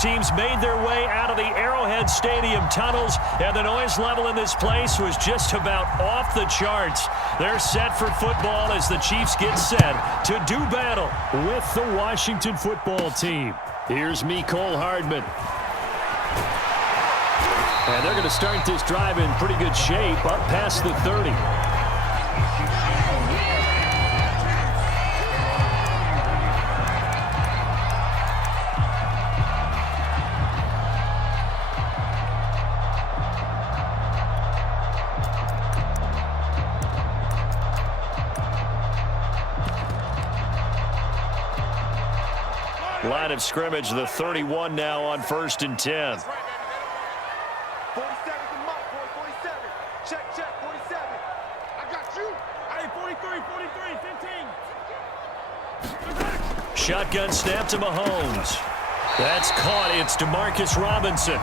teams made their way out of the Arrowhead Stadium tunnels, and the noise level in this place was just about off the charts. They're set for football as the Chiefs get set to do battle with the Washington football team. Here's Mecole Hardman. And they're going to start this drive in pretty good shape, up past the 30. Line of scrimmage, the 31 now on 1st and 10. 47 to Mike, boy, 47. Check, 47. I got you. Hey, 43, 15. Shotgun snap to Mahomes. That's caught. It's DeMarcus Robinson.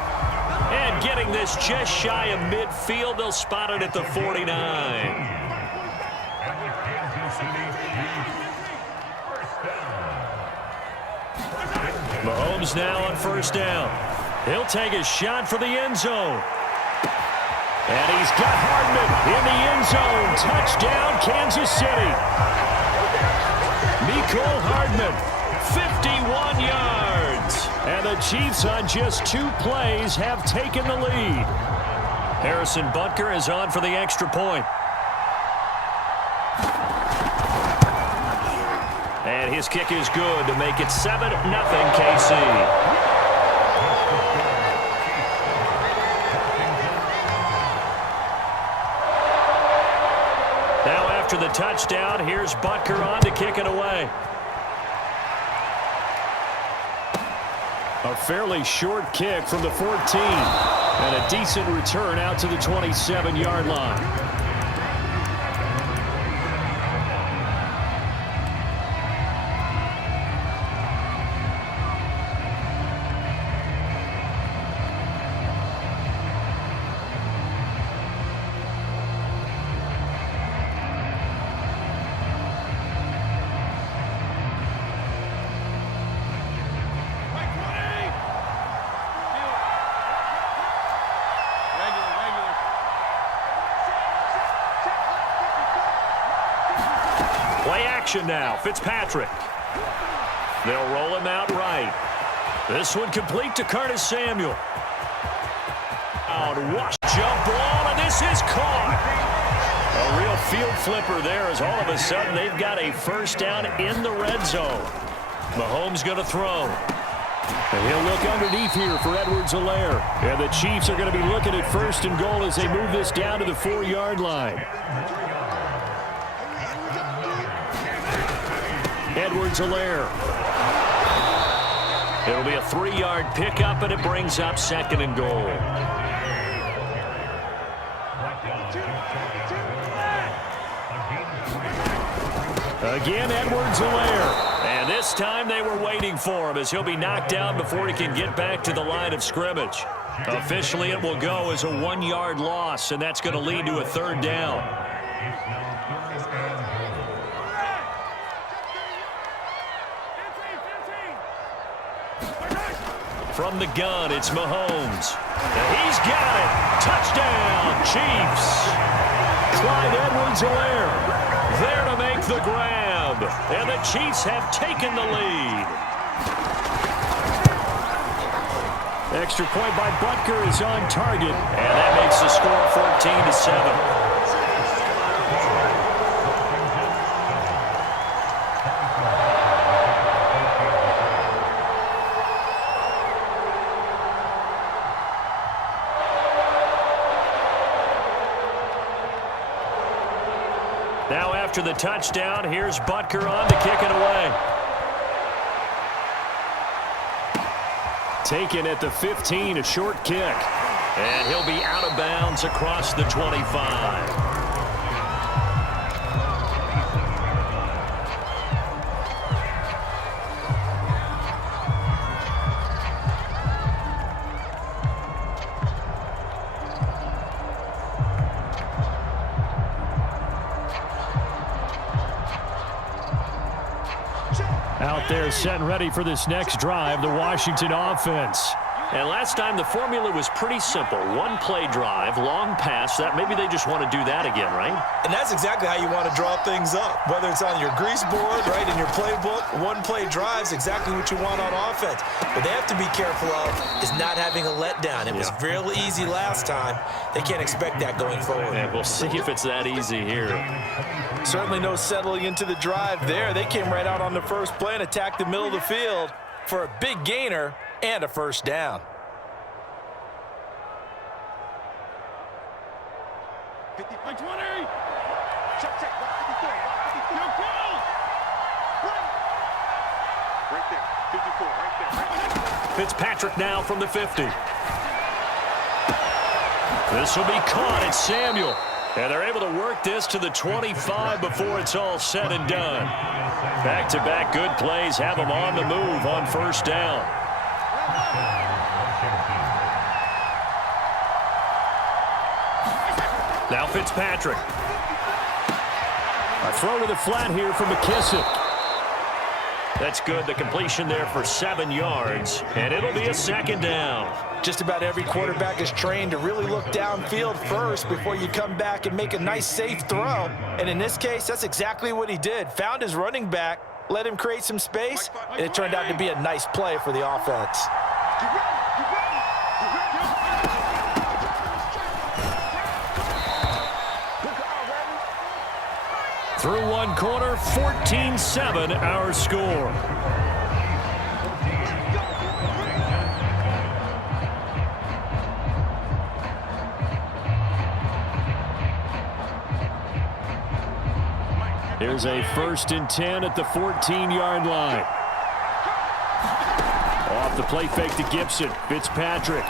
And getting this just shy of midfield, they'll spot it at the 49. Mahomes now on 1st down. He'll take a shot for the end zone. And he's got Hardman in the end zone. Touchdown, Kansas City. Mecole Hardman, 51 yards. And the Chiefs on just 2 plays have taken the lead. Harrison Butker is on for the extra point. And his kick is good to make it 7-0 KC. Now after the touchdown, here's Butker on to kick it away. A fairly short kick from the 14. And a decent return out to the 27-yard line. Play action now. Fitzpatrick. They'll roll him out right. This one complete to Curtis Samuel. Out, rush, jump ball, and this is caught. A real field flipper there as all of a sudden they've got a 1st down in the red zone. Mahomes going to throw. And he'll look underneath here for Edwards-Helaire. And the Chiefs are going to be looking at 1st and goal as they move this down to the 4-yard line. Edwards-Helaire. It'll be a 3-yard pickup, and it brings up 2nd and goal. Again, Edwards-Helaire. And this time they were waiting for him as he'll be knocked down before he can get back to the line of scrimmage. Officially, it will go as a 1-yard loss, and that's going to lead to a 3rd down. From the gun, it's Mahomes. He's got it. Touchdown, Chiefs. Clyde Edwards-Helaire there to make the grab. And the Chiefs have taken the lead. Extra point by Butker is on target. And that makes the score 14-7. Now after the touchdown, here's Butker on to kick it away. Taken at the 15, a short kick. And he'll be out of bounds across the 25. Out out there set and ready for this next drive, the Washington offense. And last time the formula was pretty simple. One play drive, long pass. That maybe they just want to do that again, right? And that's exactly how you want to draw things up. Whether it's on your grease board, right, in your playbook, one play drive is exactly what you want on offense. But they have to be careful of is not having a letdown. It was real easy last time. They can't expect that going forward. And we'll see if it's that easy here. Certainly no settling into the drive there. They came right out on the first play and attacked the middle of the field for a big gainer and a first down. 50 by 20. Check, 54. Right there. 54, right there. Fitzpatrick now from the 50. This will be caught. It's Samuel. And they're able to work this to the 25 before it's all said and done. Back-to-back good plays have them on the move on first down. Now Fitzpatrick. A throw to the flat here from McKissick. That's good. The completion there for 7 yards. And it'll be a second down. Just about every quarterback is trained to really look downfield first before you come back and make a nice, safe throw. And in this case, that's exactly what he did. Found his running back, let him create some space, and it turned out to be a nice play for the offense. Through one quarter, 14-7 our score. Here's a 1st and 10 at the 14-yard line. Off the play fake to Gibson. Fitzpatrick.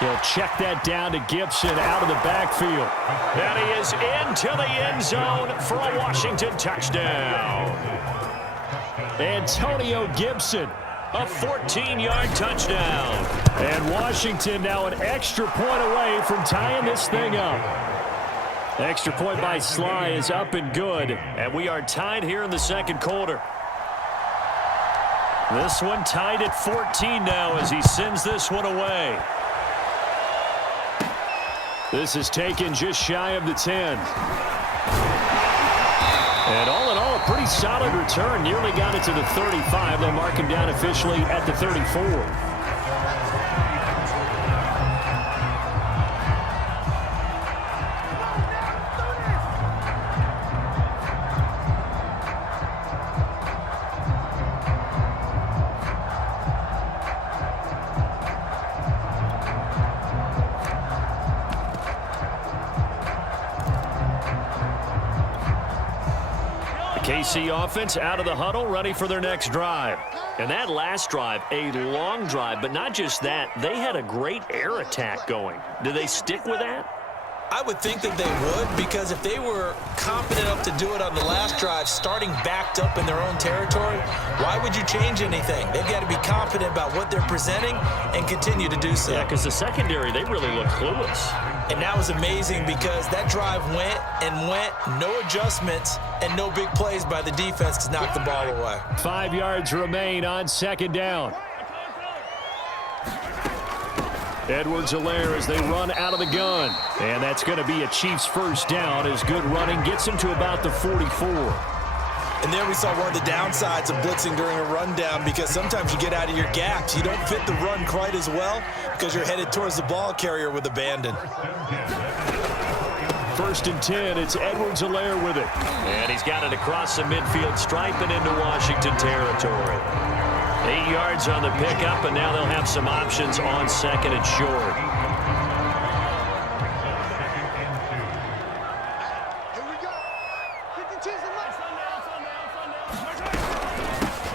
He'll check that down to Gibson out of the backfield. And he is into the end zone for a Washington touchdown. Antonio Gibson, a 14-yard touchdown. And Washington now an extra point away from tying this thing up. Extra point by Sly is up and good. And we are tied here in the second quarter. This one tied at 14 now as he sends this one away. This is taken just shy of the 10. And all in all, a pretty solid return. Nearly got it to the 35. They mark him down officially at the 34. KC offense out of the huddle, ready for their next drive. And that last drive, a long drive, but not just that, they had a great air attack going. Do they stick with that? I would think that they would, because if they were confident enough to do it on the last drive, starting backed up in their own territory, why would you change anything? They've got to be confident about what they're presenting and continue to do so. Yeah, because the secondary, they really look clueless. And that was amazing because that drive went and went, no adjustments, and no big plays by the defense to knock the ball away. 5 yards remain on second down. Edwards-Helaire as they run out of the gun. And that's going to be a Chiefs first down as good running gets him to about the 44. And there we saw one of the downsides of blitzing during a rundown, because sometimes you get out of your gaps. You don't fit the run quite as well because you're headed towards the ball carrier with abandon. 1st and 10, it's Edwards-Helaire with it. And he's got it across the midfield stripe and into Washington territory. 8 yards on the pickup, and now they'll have some options on second and short.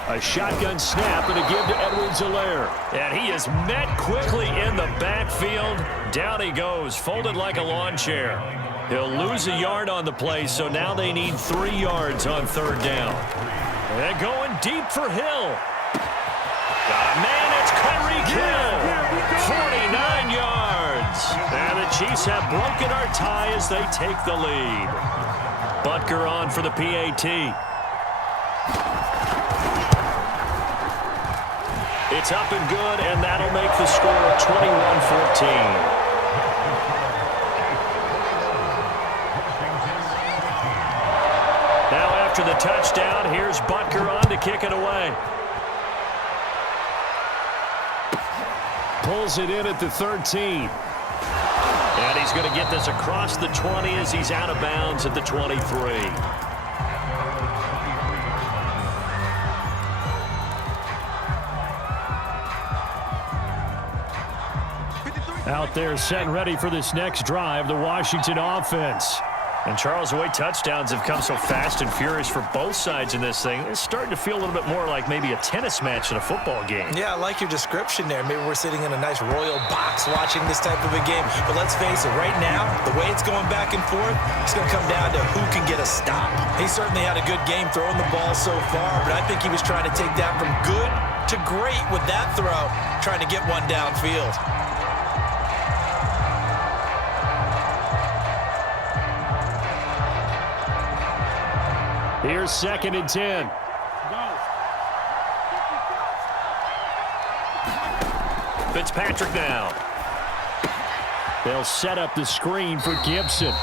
A shotgun snap and a give to Edwards-Helaire. And he is met quickly in the backfield. Down he goes, folded like a lawn chair. He'll lose a yard on the play, so now they need 3 yards on third down. And going deep for Hill. Man, it's Tyreek Hill. 49 yards. And the Chiefs have broken our tie as they take the lead. Butker on for the PAT. It's up and good, and that'll make the score 21-14. Now after the touchdown, here's Butker on to kick it away. Pulls it in at the 13. And he's going to get this across the 20 as he's out of bounds at the 23. Out there set and ready for this next drive, the Washington offense. And Charles, the way touchdowns have come so fast and furious for both sides in this thing, it's starting to feel a little bit more like maybe a tennis match in a football game. Yeah, I like your description there. Maybe we're sitting in a nice royal box watching this type of a game. But let's face it, right now, the way it's going back and forth, it's going to come down to who can get a stop. He certainly had a good game throwing the ball so far, but I think he was trying to take that from good to great with that throw, trying to get one downfield. Here's 2nd and 10. Fitzpatrick now. They'll set up the screen for Gibson.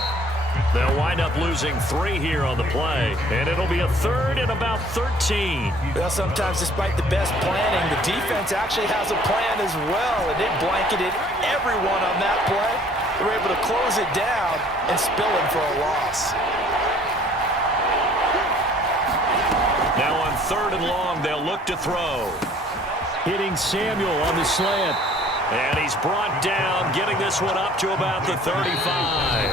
They'll wind up losing 3 here on the play, and it'll be a 3rd and about 13. Well, sometimes despite the best planning, the defense actually has a plan as well, and it blanketed everyone on that play. They were able to close it down and spill it for a loss. Now on 3rd and long, they'll look to throw. Hitting Samuel on the slant. And he's brought down, getting this one up to about the 35.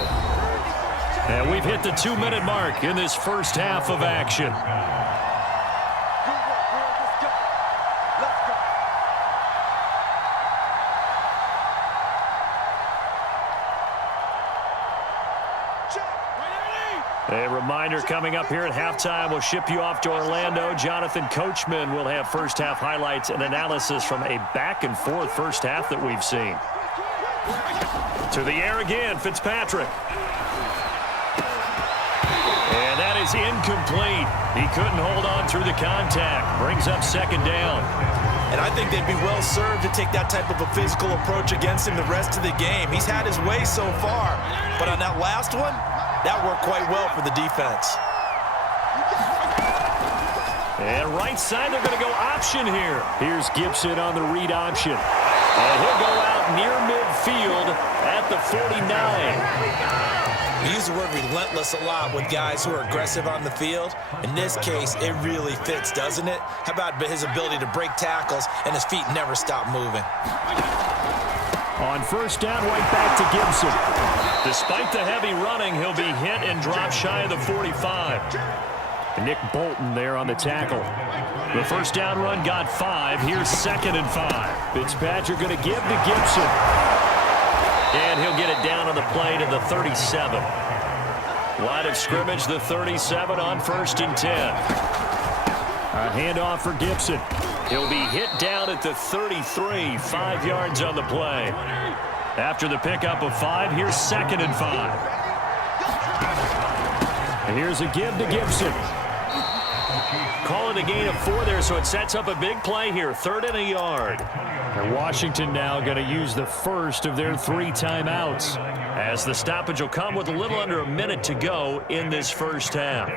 And we've hit the 2-minute mark in this first half of action. A reminder coming up here at halftime, we'll ship you off to Orlando. Jonathan Coachman will have first half highlights and analysis from a back-and-forth first half that we've seen. To the air again, Fitzpatrick. And that is incomplete. He couldn't hold on through the contact. Brings up 2nd down. And I think they'd be well served to take that type of a physical approach against him the rest of the game. He's had his way so far, but on that last one, that worked quite well for the defense. And right side, they're going to go option here. Here's Gibson on the read option. And he'll go out near midfield at the 49. We use the word relentless a lot with guys who are aggressive on the field. In this case, it really fits, doesn't it? How about his ability to break tackles and his feet never stop moving? On 1st down, right back to Gibson. Despite the heavy running, he'll be hit and dropped shy of the 45. Nick Bolton there on the tackle. The 1st down run got 5. Here's 2nd and 5. Fitzpatrick going to give to Gibson. And he'll get it down on the play to the 37. Line of scrimmage, the 37 on 1st and 10. A handoff for Gibson. He'll be hit down at the 33, 5 yards on the play. After the pickup of 5, here's 2nd and 5. And here's a give to Gibson. Call it a gain of 4 there, so it sets up a big play here, 3rd and a yard. And Washington now going to use the first of their 3 timeouts, as the stoppage will come with a little under a minute to go in this first half.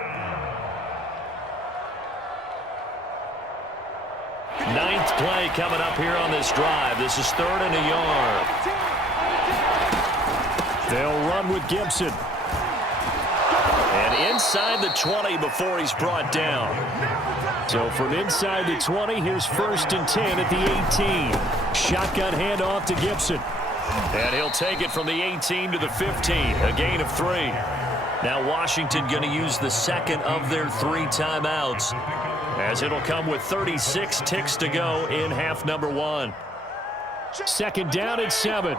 9th play coming up here on this drive. This is 3rd and a yard. They'll run with Gibson. And inside the 20 before he's brought down. So from inside the 20, here's 1st and 10 at the 18. Shotgun handoff to Gibson. And he'll take it from the 18 to the 15, a gain of 3. Now Washington going to use the 2nd of their 3 timeouts, as it'll come with 36 ticks to go in half number 1. 2nd down and 7.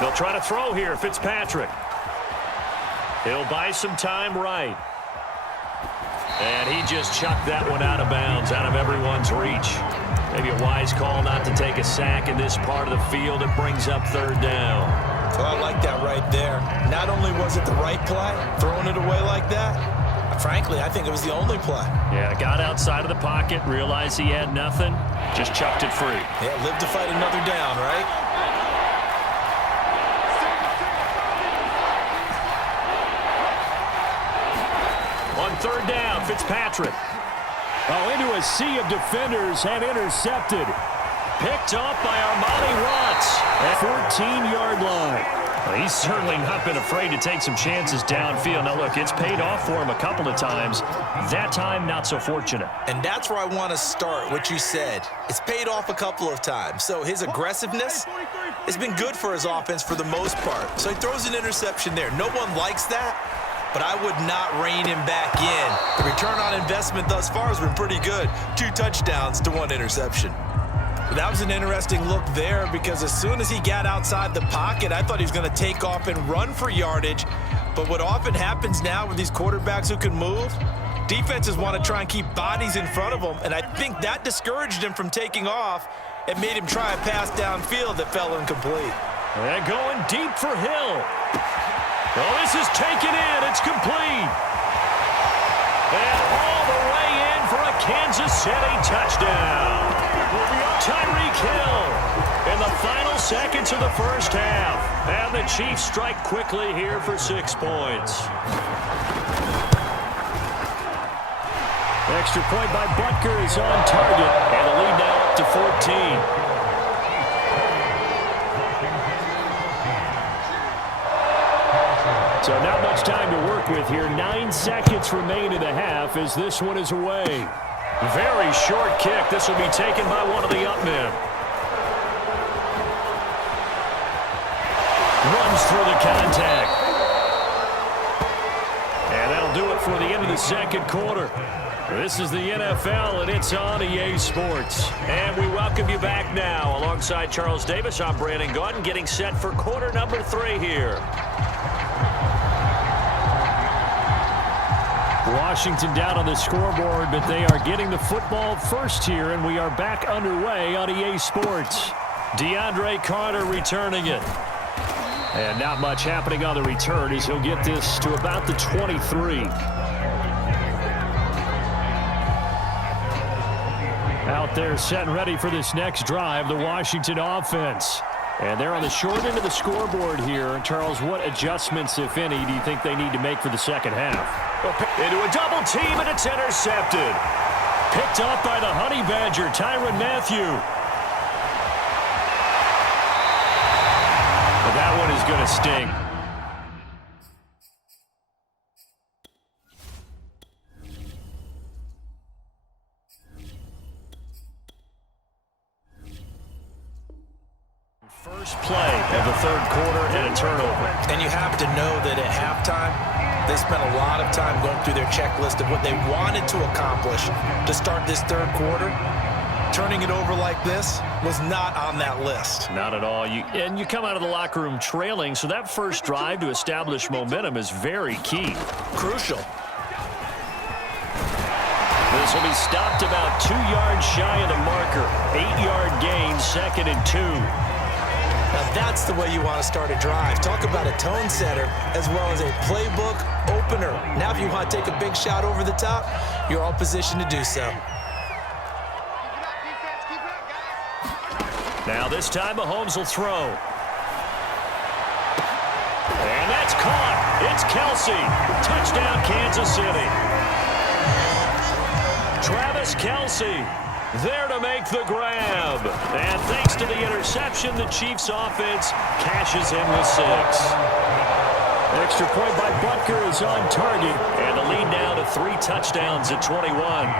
They'll try to throw here, Fitzpatrick. He'll buy some time right. And he just chucked that one out of bounds, out of everyone's reach. Maybe a wise call not to take a sack in this part of the field. It brings up 3rd down. Well, I like that right there. Not only was it the right play, throwing it away like that, frankly, I think it was the only play. Yeah, got outside of the pocket, realized he had nothing, just chucked it free. Yeah, live to fight another down, right? On third down, Fitzpatrick. Oh, into a sea of defenders and intercepted. Picked off by Armani Watts at 14-yard line. Well, he's certainly not been afraid to take some chances downfield. Now, look, it's paid off for him a couple of times. That time, not so fortunate. And that's where I want to start, what you said. It's paid off a couple of times. So his aggressiveness has been good for his offense for the most part. So he throws an interception there. No one likes that, but I would not rein him back in. The return on investment thus far has been pretty good. 2 touchdowns to 1 interception. That was an interesting look there because as soon as he got outside the pocket, I thought he was going to take off and run for yardage. But what often happens now with these quarterbacks who can move, defenses want to try and keep bodies in front of them, and I think that discouraged him from taking off and made him try a pass downfield that fell incomplete. And going deep for Hill. Well, this is taken in. It's complete. And all the way in for a Kansas City touchdown. Tyreek Hill in the final seconds of the first half. And the Chiefs strike quickly here for 6 points. Extra point by Butker is on target. And the lead now up to 14. So not much time to work with here. 9 seconds remain in the half as this one is away. Very short kick. This will be taken by one of the up men. Runs through the contact. And that'll do it for the end of the second quarter. This is the NFL, and it's on EA Sports. And we welcome you back now. Alongside Charles Davis, I'm Brandon Gaudin, getting set for quarter number 3 here. Washington down on the scoreboard, but they are getting the football first here, and we are back underway on EA Sports. DeAndre Carter returning it. And not much happening on the return as he'll get this to about the 23. Out there set and ready for this next drive, the Washington offense. And they're on the short end of the scoreboard here. Charles, what adjustments, if any, do you think they need to make for the second half? Into a double team, and it's intercepted. Picked off by the Honey Badger, Tyrann Mathieu. But that one is going to sting. First play of the third quarter and a turnover. And you have to know that at halftime, they spent a lot of time going through their checklist of what they wanted to accomplish to start this third quarter. Turning it over like this was not on that list. Not at all. And you come out of the locker room trailing, so that first drive to establish momentum is very key. Crucial. This will be stopped about 2 yards shy of the marker. 8-yard gain, 2nd and 2. Now that's the way you want to start a drive. Talk about a tone setter as well as a playbook opener. Now if you want to take a big shot over the top, you're all positioned to do so. Now this time Mahomes will throw. And that's caught. It's Kelsey. Touchdown Kansas City. Travis Kelsey there to make the grab. And thanks to the interception, the Chiefs offense cashes in with 6. Extra point by Butker is on target. And the lead now to 3 touchdowns at 21.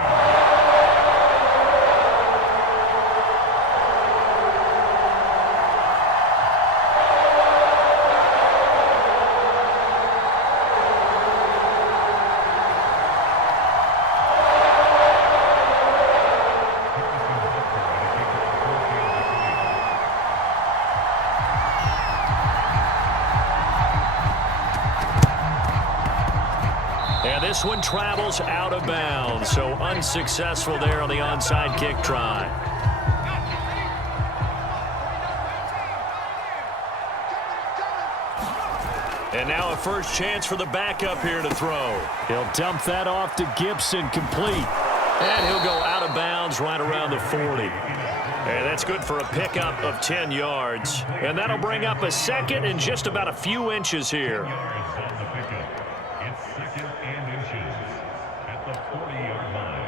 This one travels out of bounds, so unsuccessful there on the onside kick try. And now a first chance for the backup here to throw. He'll dump that off to Gibson, complete. And he'll go out of bounds right around the 40. And that's good for a pickup of 10 yards. And that'll bring up a second and just about a few inches here. It's second and inches at the 40-yard line.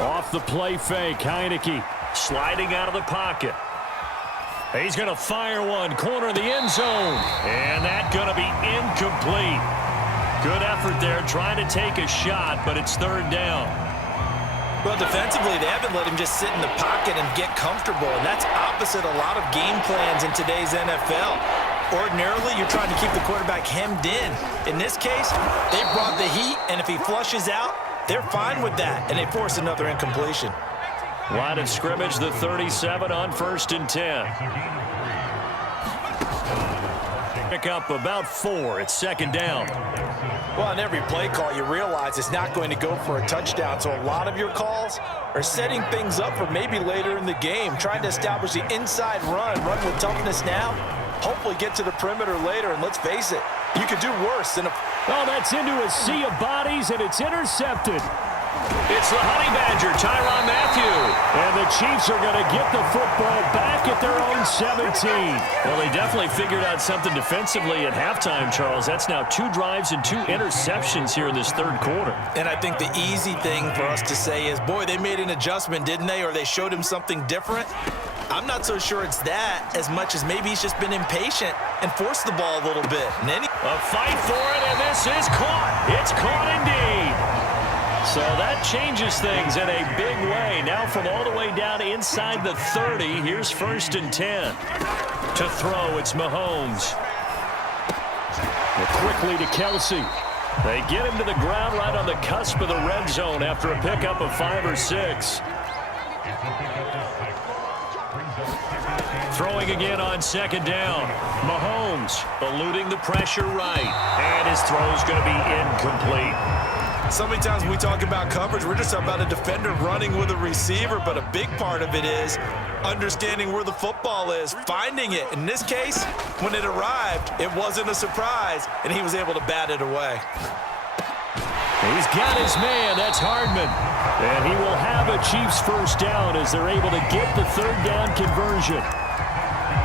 Off the play fake, Heineke. Sliding out of the pocket. He's going to fire one, corner of the end zone. And that's going to be incomplete. Good effort there, trying to take a shot, but it's third down. Well, defensively, they haven't let him just sit in the pocket and get comfortable, and that's opposite a lot of game plans in today's NFL. Ordinarily, you're trying to keep the quarterback hemmed in. In this case, they brought the heat, and if he flushes out, they're fine with that, and they force another incompletion. Line of scrimmage, the 37 on 1st and 10. Pick up about 4. It's second down. Well, on every play call, you realize it's not going to go for a touchdown, so a lot of your calls are setting things up for maybe later in the game, trying to establish the inside run with toughness now, hopefully get to the perimeter later, and let's face it, you could do worse than a... Oh, that's into a sea of bodies, and it's intercepted. It's the Honey Badger, Tyrann Mathieu. And the Chiefs are going to get the football back at their own 17. Well, they definitely figured out something defensively at halftime, Charles. That's now 2 drives and 2 interceptions here in this third quarter. And I think the easy thing for us to say is, boy, they made an adjustment, didn't they? Or they showed him something different. I'm not so sure it's that as much as maybe he's just been impatient and forced the ball a little bit. And then a fight for it, and this is caught. It's caught indeed. So that changes things in a big way. Now from all the way down inside the 30, here's 1st and 10. To throw, it's Mahomes. Quickly to Kelsey. They get him to the ground right on the cusp of the red zone after a pickup of 5 or 6. Throwing again on second down. Mahomes eluding the pressure right. And his throw's going to be incomplete. so many times when we talk about coverage, we're just talking about a defender running with a receiver, but a big part of it is understanding where the football is, finding it. In this case, when it arrived, it wasn't a surprise, and he was able to bat it away. He's got his man. That's Hardman. And he will have a Chiefs first down as they're able to get the third down conversion.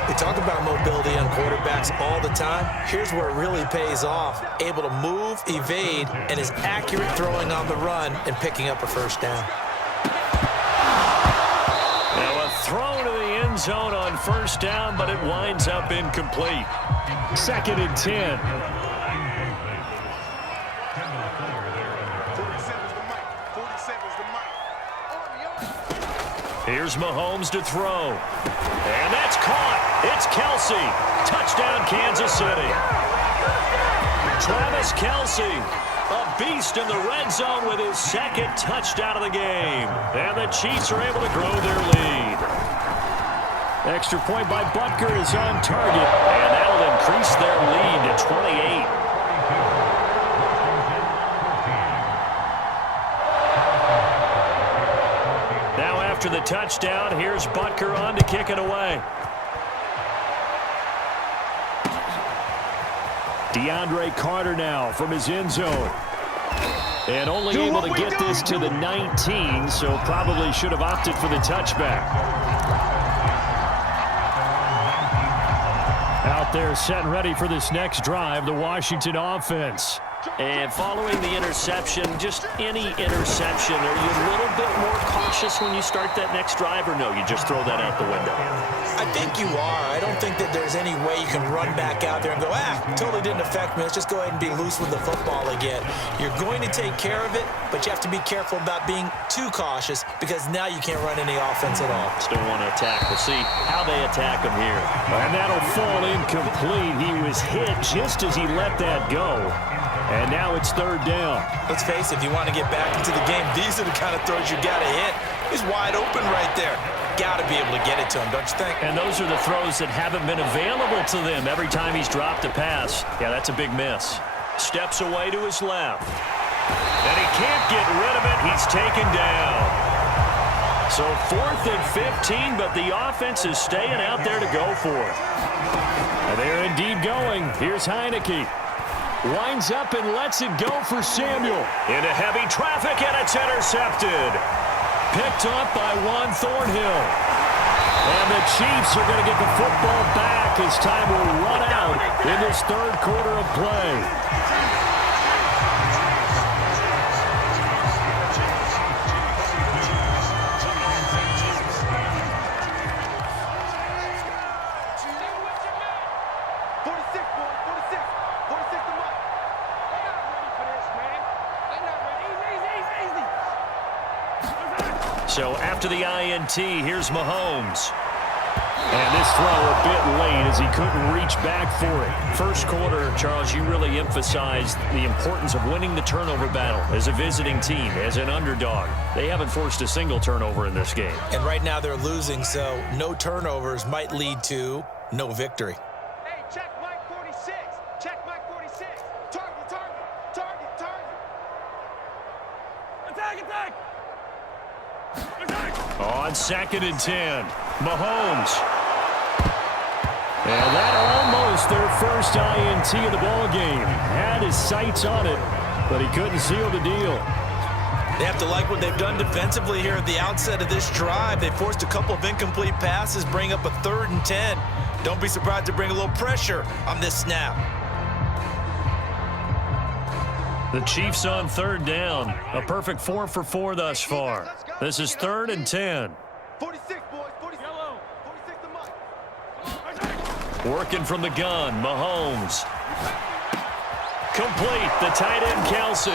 They talk about mobility on quarterbacks all the time. Here's where it really pays off. Able to move, evade, and is accurate throwing on the run and picking up a first down. Now a throw to the end zone on first down, but it winds up incomplete. 2nd and 10. Here's Mahomes to throw. And that's caught. It's Kelsey. Touchdown, Kansas City. Travis Kelsey, a beast in the red zone with his second touchdown of the game. And the Chiefs are able to grow their lead. Extra point by Butker is on target. And that'll increase their lead to 28. After the touchdown, here's Butker on to kick it away. DeAndre Carter now from his end zone. And only able to get this to the 19, so probably should have opted for the touchback. Out there set and ready for this next drive, the Washington offense. And following the interception, just any interception, are you a little bit more cautious when you start that next drive, or no, you just throw that out the window? I think you are. I don't think that there's any way you can run back out there and go, totally didn't affect me. Let's just go ahead and be loose with the football again. You're going to take care of it, but you have to be careful about being too cautious because now you can't run any offense at all. Still want to attack. We'll see how they attack him here. And that'll fall incomplete. He was hit just as he let that go. And now it's third down. Let's face it, if you want to get back into the game, these are the kind of throws you got to hit. He's wide open right there. Got to be able to get it to him, don't you think? And those are the throws that haven't been available to them every time he's dropped a pass. Yeah, that's a big miss. Steps away to his left. And he can't get rid of it. He's taken down. So 4th and 15, but the offense is staying out there to go for it. And they're indeed going. Here's Heineke. Winds up and lets it go for Samuel. Into heavy traffic, and it's intercepted. Picked up by Juan Thornhill. And the Chiefs are going to get the football back as time will run out in this third quarter of play. So after the INT, here's Mahomes. And this throw a bit late as he couldn't reach back for it. First quarter, Charles, you really emphasized the importance of winning the turnover battle as a visiting team, as an underdog. They haven't forced a single turnover in this game. And right now they're losing, so no turnovers might lead to no victory. Hey, check Mike 46. Check Mike 46. Target, target, target, target. Attack, attack. On 2nd and 10, Mahomes. And that almost their first INT of the ballgame. Had his sights on it, but he couldn't seal the deal. They have to like what they've done defensively here at the outset of this drive. They forced a couple of incomplete passes, bring up a 3rd and 10. Don't be surprised to bring a little pressure on this snap. The Chiefs on 3rd down. A perfect 4 for 4 thus far. This is 3rd and 10. 46, boys. 46. 46 to Mike. Working from the gun, Mahomes. Complete, the tight end, Kelsey.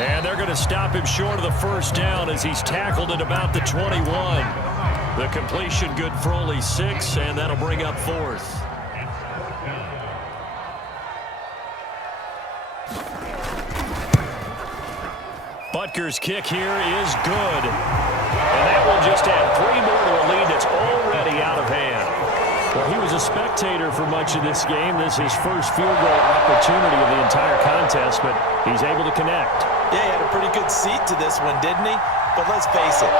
And they're going to stop him short of the first down as he's tackled at about the 21. The completion good for only 6, and that'll bring up 4th. Butker's kick here is good. And that will just add 3 more to a lead that's already out of hand. Well, he was a spectator for much of this game. This is his first field goal opportunity of the entire contest, but he's able to connect. Yeah, he had a pretty good seat to this one, didn't he? But let's face it,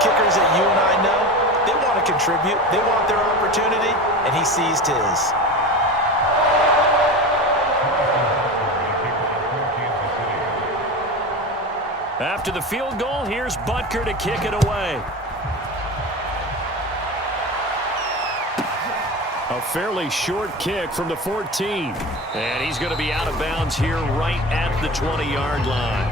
kickers that you and I know, they want to contribute. They want their opportunity, and he seized his. After the field goal, here's Butker to kick it away. A fairly short kick from the 14. And he's going to be out of bounds here right at the 20-yard line.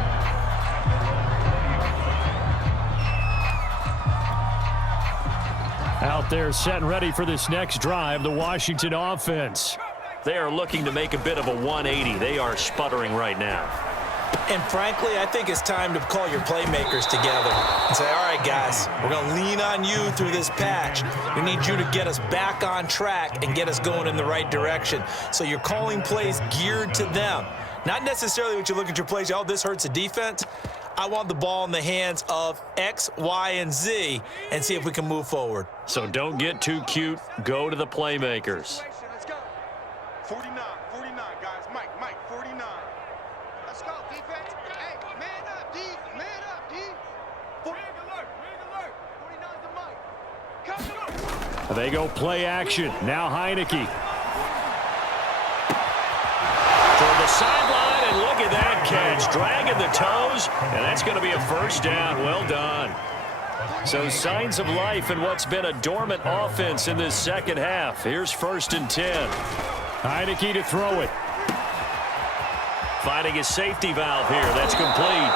Out there set and ready for this next drive, the Washington offense. They are looking to make a bit of a 180. They are sputtering right now. And frankly, I think it's time to call your playmakers together and say, all right, guys, we're going to lean on you through this patch. We need you to get us back on track and get us going in the right direction. So you're calling plays geared to them. Not necessarily what you look at your plays, oh, this hurts the defense. I want the ball in the hands of X, Y, and Z and see if we can move forward. So don't get too cute. Go to the playmakers. Let's go. 49, guys. Mike, 49. Let's go, defense. Hey, man up, D. Man up, D. Ring alert. 49's the Mike. Come. They go play action. Now Heineke. Toward the sideline, and look at that catch. Dragging the toes, and that's going to be a first down. Well done. So signs of life in what's been a dormant offense in this second half. Here's 1st and 10. Heineke to throw it. Finding his safety valve here. That's complete.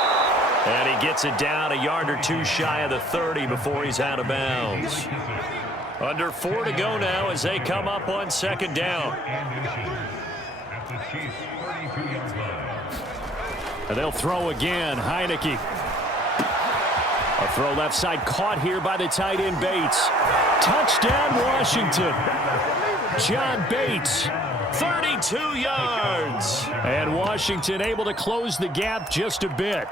And he gets it down a yard or 2 shy of the 30 before he's out of bounds. Under 4 to go now as they come up on 2nd down. At the Chiefs' 32-yard line. And they'll throw again. Heineke. A throw left side caught here by the tight end Bates. Touchdown Washington. John Bates. 32 yards. And Washington able to close the gap just a bit.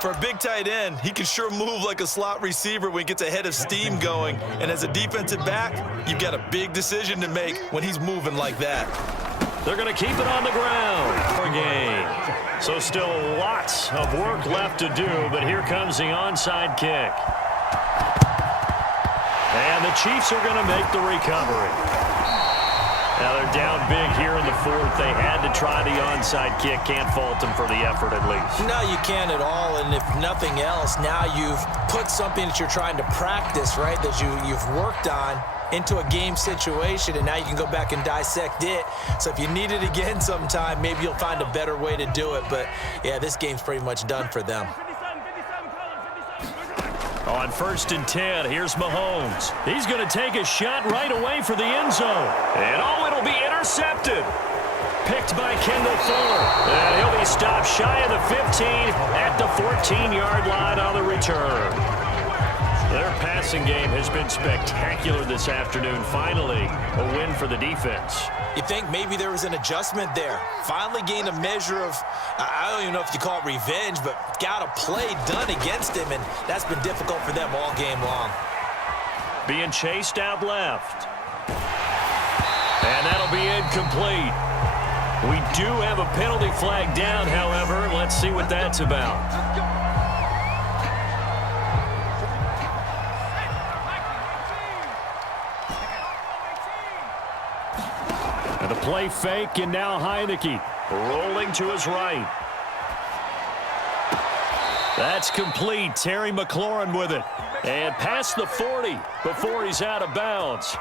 For a big tight end, he can sure move like a slot receiver when he gets a head of steam going. And as a defensive back, you've got a big decision to make when he's moving like that. They're going to keep it on the ground for a game. So still lots of work left to do, but here comes the onside kick. And the Chiefs are going to make the recovery. Now they're down big here in the fourth. They had to try the onside kick. Can't fault them for the effort at least. No, you can't at all. And if nothing else, now you've put something that you're trying to practice, right, that you've worked on into a game situation, and now you can go back and dissect it. So if you need it again sometime, maybe you'll find a better way to do it. But, yeah, this game's pretty much done for them. On 1st and 10, here's Mahomes. He's going to take a shot right away for the end zone. And, it'll be intercepted. Picked by Kendall Fuller. And he'll be stopped shy of the 15 at the 14-yard line on the return. Their passing game has been spectacular this afternoon. Finally, a win for the defense. You think maybe there was an adjustment there. Finally gained a measure of, I don't even know if you call it revenge, but got a play done against him, and that's been difficult for them all game long. Being chased out left. And that'll be incomplete. We do have a penalty flag down, however. Let's see what that's about. And the play fake, and now Heineke rolling to his right. That's complete. Terry McLaurin with it. And past the 40 before he's out of bounds.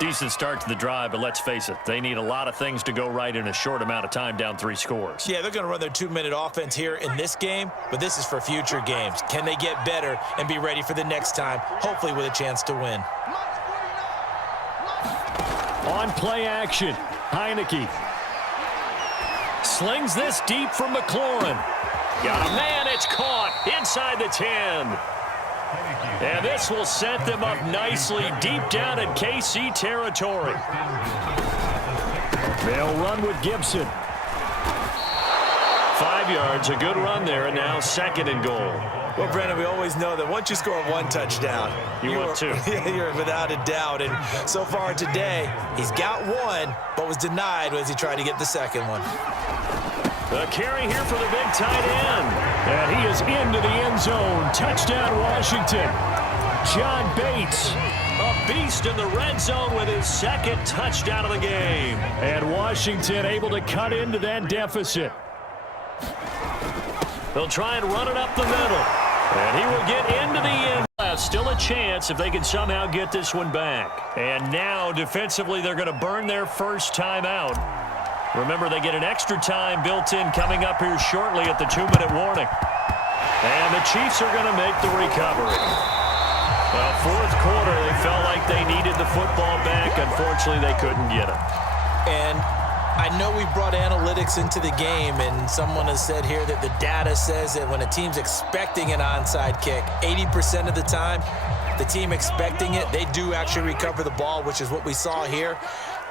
Decent start to the drive, but let's face it, they need a lot of things to go right in a short amount of time, down 3 scores. Yeah, they're going to run their 2-minute offense here in this game, but this is for future games. Can they get better and be ready for the next time, hopefully with a chance to win? On play action, Heineke slings this deep from McLaurin. Got a man, it's caught inside the 10. And this will set them up nicely deep down in KC territory. They'll run with Gibson. 5 yards, a good run there, and now 2nd and goal. Well, Brandon, we always know that once you score 1 touchdown, you want 2. You're without a doubt. And so far today, he's got 1, but was denied as he tried to get the 2nd one. The carry here for the big tight end. And he is into the end zone. Touchdown, Washington. John Bates, a beast in the red zone with his 2nd touchdown of the game. And Washington able to cut into that deficit. They'll try and run it up the middle. And he will get into the end. Still a chance if they can somehow get this one back. And now, defensively, they're going to burn their first time out. Remember, they get an extra time built in coming up here shortly at the 2-minute warning. And the Chiefs are going to make the recovery. Well, 4th quarter, they felt like they needed the football back. Unfortunately, they couldn't get it. And I know we brought analytics into the game, and someone has said here that the data says that when a team's expecting an onside kick, 80% of the time, the team expecting it, they do actually recover the ball, which is what we saw here.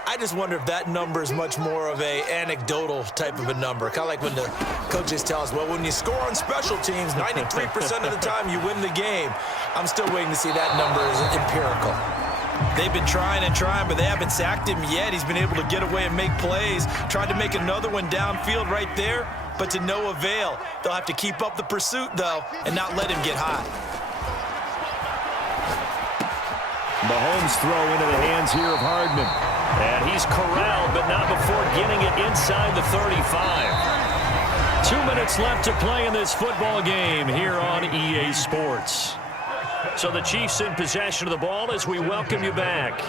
I just wonder if that number is much more of a anecdotal type of a number. Kind of like when the coaches tell us, well, when you score on special teams, 93% of the time you win the game. I'm still waiting to see that number as empirical. They've been trying and trying, but they haven't sacked him yet. He's been able to get away and make plays. Tried to make another one downfield right there, but to no avail. They'll have to keep up the pursuit, though, and not let him get hot. Mahomes throw into the hands here of Hardman. And he's corralled, but not before getting it inside the 35. 2 minutes left to play in this football game here on EA Sports. So the Chiefs in possession of the ball as we welcome you back.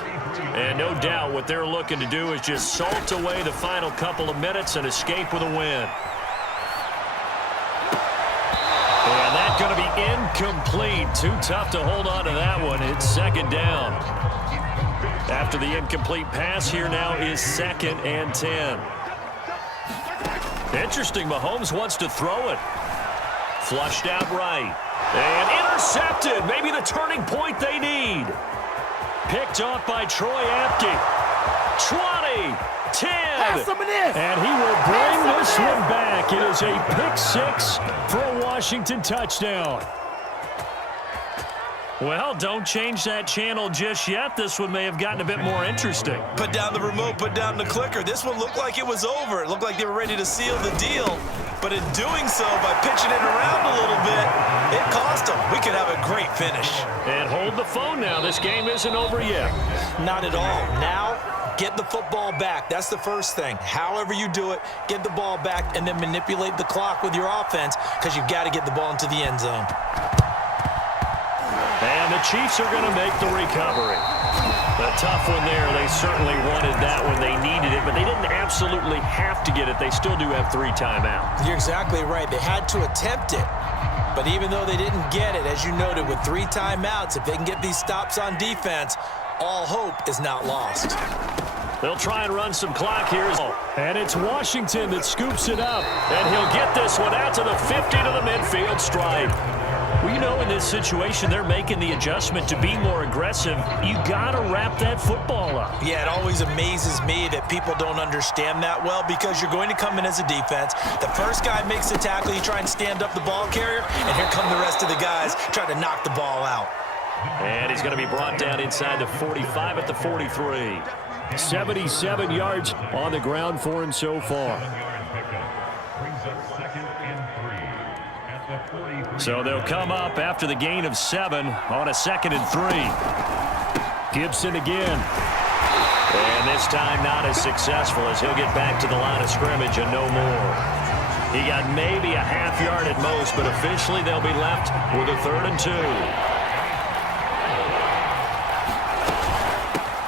And no doubt what they're looking to do is just salt away the final couple of minutes and escape with a win. And that's going to be incomplete. Too tough to hold on to that one. It's 2nd down. After the incomplete pass, here now is 2nd and 10. Interesting, Mahomes wants to throw it. Flushed out right. And intercepted. Maybe the turning point they need. Picked off by Troy Apke. 20, 10. And he will bring this one back. It is a pick 6 for a Washington touchdown. Well, don't change that channel just yet. This one may have gotten a bit more interesting. Put down the remote, put down the clicker. This one looked like it was over. It looked like they were ready to seal the deal. But in doing so, by pitching it around a little bit, it cost them. We could have a great finish. And hold the phone now. This game isn't over yet. Not at all. Now, get the football back. That's the first thing. However you do it, get the ball back and then manipulate the clock with your offense because you've got to get the ball into the end zone. And the Chiefs are going to make the recovery. A tough one there. They certainly wanted that when they needed it, but they didn't absolutely have to get it. They still do have 3 timeouts. You're exactly right. They had to attempt it. But even though they didn't get it, as you noted, with 3 timeouts, if they can get these stops on defense, all hope is not lost. They'll try and run some clock here. And it's Washington that scoops it up. And he'll get this one out to the 50 to the midfield stripe. Well, you know, in this situation, they're making the adjustment to be more aggressive. You got to wrap that football up. Yeah, it always amazes me that people don't understand that well because you're going to come in as a defense. The first guy makes the tackle, you try and stand up the ball carrier, and here come the rest of the guys trying to knock the ball out. And he's going to be brought down inside the 45 at the 43. 77 yards on the ground for him so far. So they'll come up after the gain of 7 on a 2nd and 3. Gibson again. And this time not as successful as he'll get back to the line of scrimmage and no more. He got maybe a half yard at most, but officially they'll be left with a 3rd and 2.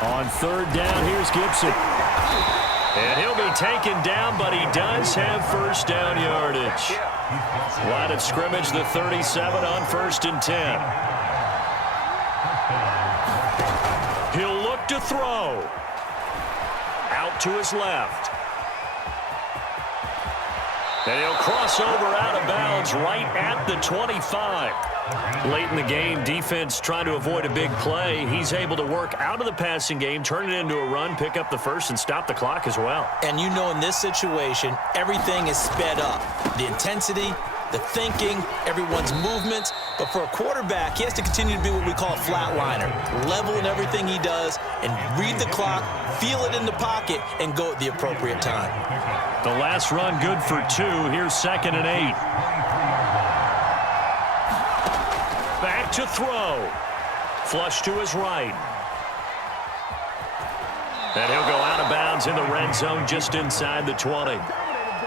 On 3rd down, here's Gibson. And he'll be taken down, but he does have 1st down yardage. Line of scrimmage, the 37 on 1st and 10. He'll look to throw. Out to his left. And he'll cross over out of bounds right at the 25. Late in the game, defense trying to avoid a big play. He's able to work out of the passing game, turn it into a run, pick up the 1st, and stop the clock as well. And you know in this situation, everything is sped up. The intensity, the thinking, everyone's movements. But for a quarterback, he has to continue to be what we call a flatliner. Level in everything he does and read the clock, feel it in the pocket, and go at the appropriate time. The last run good for 2. Here's 2nd and 8. Back to throw. Flush to his right. And he'll go out of bounds in the red zone just inside the 20.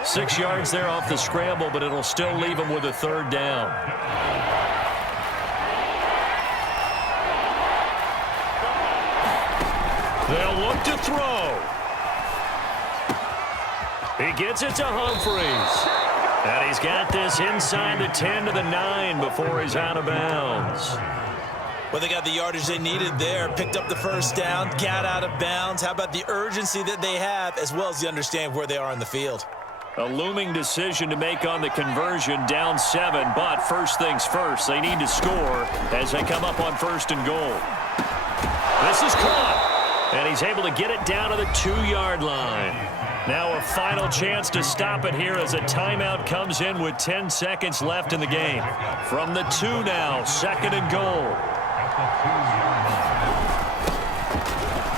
6 yards there off the scramble, but it'll still leave him with a 3rd down. They'll look to throw. He gets it to Humphries. And he's got this inside the 10 to the 9 before he's out of bounds. Well, they got the yardage they needed there, picked up the 1st down, got out of bounds. How about the urgency that they have, as well as the understanding of where they are on the field? A looming decision to make on the conversion, down 7, but first things first, they need to score as they come up on 1st and goal. This is caught, and he's able to get it down to the 2-yard line. Now a final chance to stop it here as a timeout comes in with 10 seconds left in the game. From the 2 now, 2nd and goal.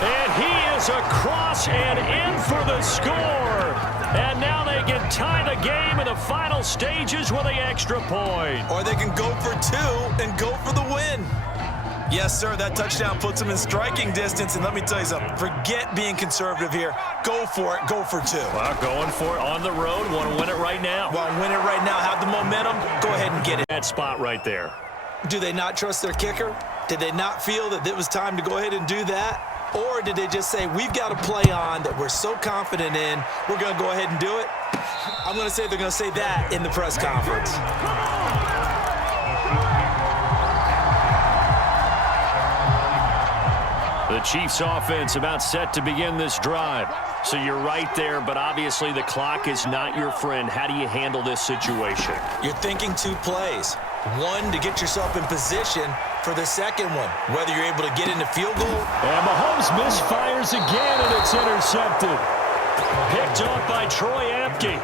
And he is across and in for the score. And now they can tie the game in the final stages with the extra point. Or they can go for 2 and go for the win. Yes, sir, that touchdown puts them in striking distance. And let me tell you something, forget being conservative here. Go for it, go for 2. Well, going for it on the road, want to win it right now. Want to win it right now, have the momentum, go ahead and get it. That spot right there. Do they not trust their kicker? Did they not feel that it was time to go ahead and do that? Or did they just say, we've got a play on that we're so confident in, we're going to go ahead and do it? I'm going to say they're going to say that in the press conference. The Chiefs offense about set to begin this drive. So you're right there, but obviously the clock is not your friend. How do you handle this situation? You're thinking 2 plays. One, to get yourself in position for the second one, whether you're able to get into field goal. And Mahomes misfires again, and it's intercepted. Picked off by Troy Apke.